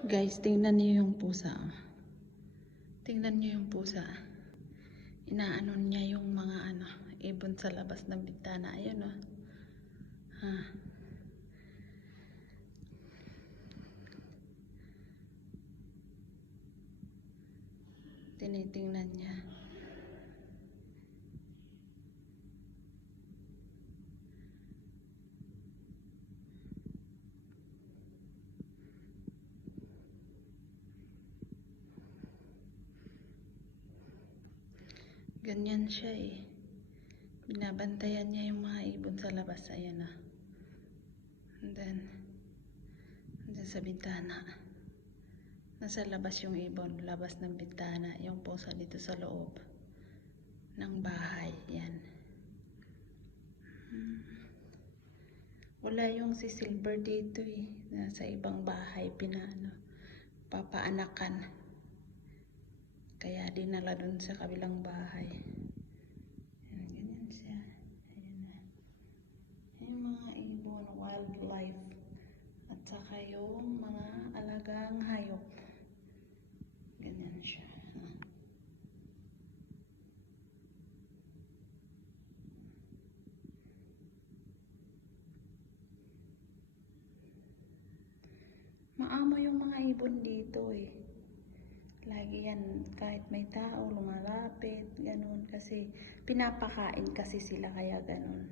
Guys, tingnan niyo yung pusa. Tingnan niyo yung pusa. Inaano niya yung mga ibon sa labas ng bintana. Ayun oh. Ha. Tinitingnan niya. Ganyan siya eh. Binabantayan niya yung mga ibon sa labas. Ayan ah. And then, andyan sa bintana. Nasa labas yung ibon. Labas ng bintana. Yung pusa dito sa loob ng bahay. Yan. Wala yung si Silver dito eh. Nasa ibang bahay papaanakan. Kaya dinala dun sa kabilang bahay. Ayan, ganyan siya. Ayan na. Yung mga ibon, wildlife. At saka yung mga alagang hayop. Ganyan siya. Maamo yung mga ibon dito eh. Lagi yan, kahit may tao, lumalapit, ganun. Kasi pinapakain kasi sila kaya ganun.